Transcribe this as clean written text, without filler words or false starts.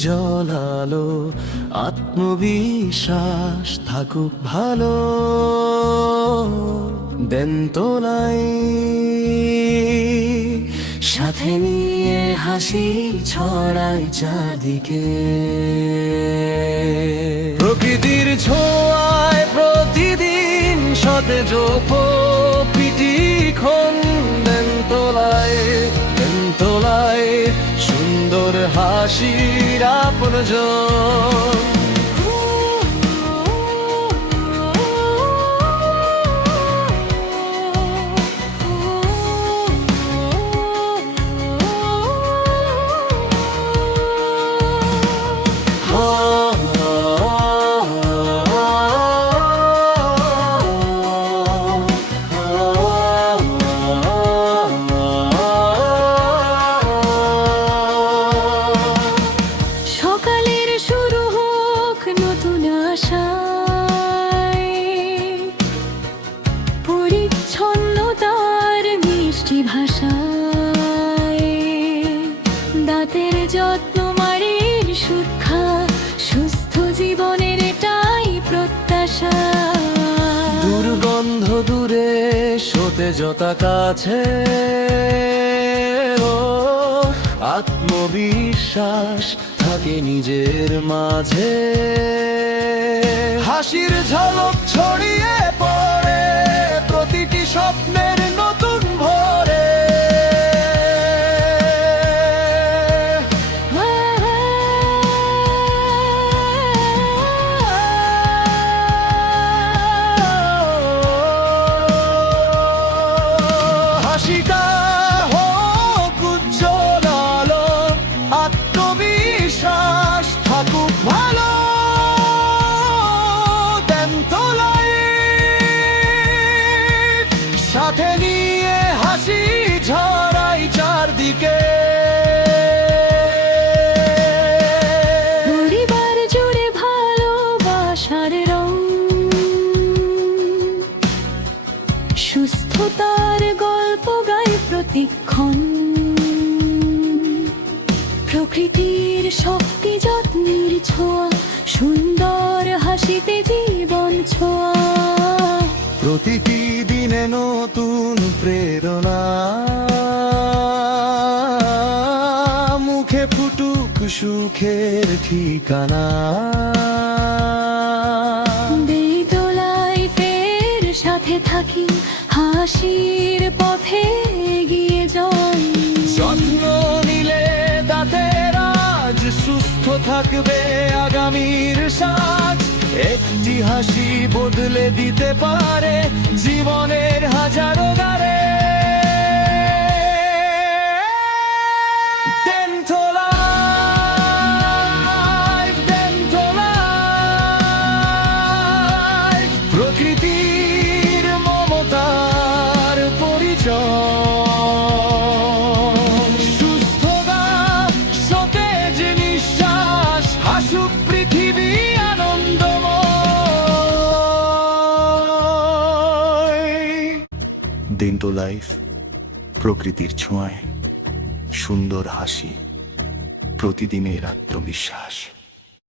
জলালো আত্মবিশ্বাস থাকুক ভালো বেন্তলাই সাথে নিয়ে হাসি ছড়াই চারদিকে প্রকৃতির ছোঁয়ায় প্রতিদিন সতেজ পিটিখন বেন্তলায় বেন্তলায় সুন্দর হাসির আপনজন পরিচ্ছন্নতার মিষ্টি ভাষায় দাঁতের যত্ন মাড়ির সুরক্ষা সুস্থ জীবনের এটাই প্রত্যাশা দুর্গন্ধ দূরে সতেজতা কাছে ও আত্মবিশ্বাস থাকে নিজের মাঝে হাসির ঝলক ছড়িয়ে পড়ে প্রতিটি স্বপ্নের নতুন ভোরে হাসিটা হোক উজ্জ্বল আলো আত্মবিশ্বাস থাকুক ভালো সাথে নিয়ে হাসি ঝরাই চারদিকে পরিবার জুড়ে ভালোবাসার রং সুস্থতার গল্প গায় প্রতিক্ষণ প্রকৃতির শক্তি যত্নের ছোঁয়া সুন্দর হাসিতে জীবন ছোঁয়া প্রতিটি দিনে নতুন প্রেরণা মুখে ফুটুক সুখের ঠিকানা বেদোলায় ফের সাথে থাকি হাসির পথে এগিয়ে যাই যত্ন নিলে দাঁতের আজ সুস্থ থাকবে আগামীর সাজ একটি হাসি বদলে দিতে পারে জীবনের হাজারো গারে প্রকৃতির মমতার পরিচয় সুস্থতা সতেজ নিঃশ্বাস হাসুক পৃথিবী ডেন্টো লাইফ প্রকৃতির ছোঁয়ায় সুন্দর হাসি প্রতিদিনের আত্মবিশ্বাস।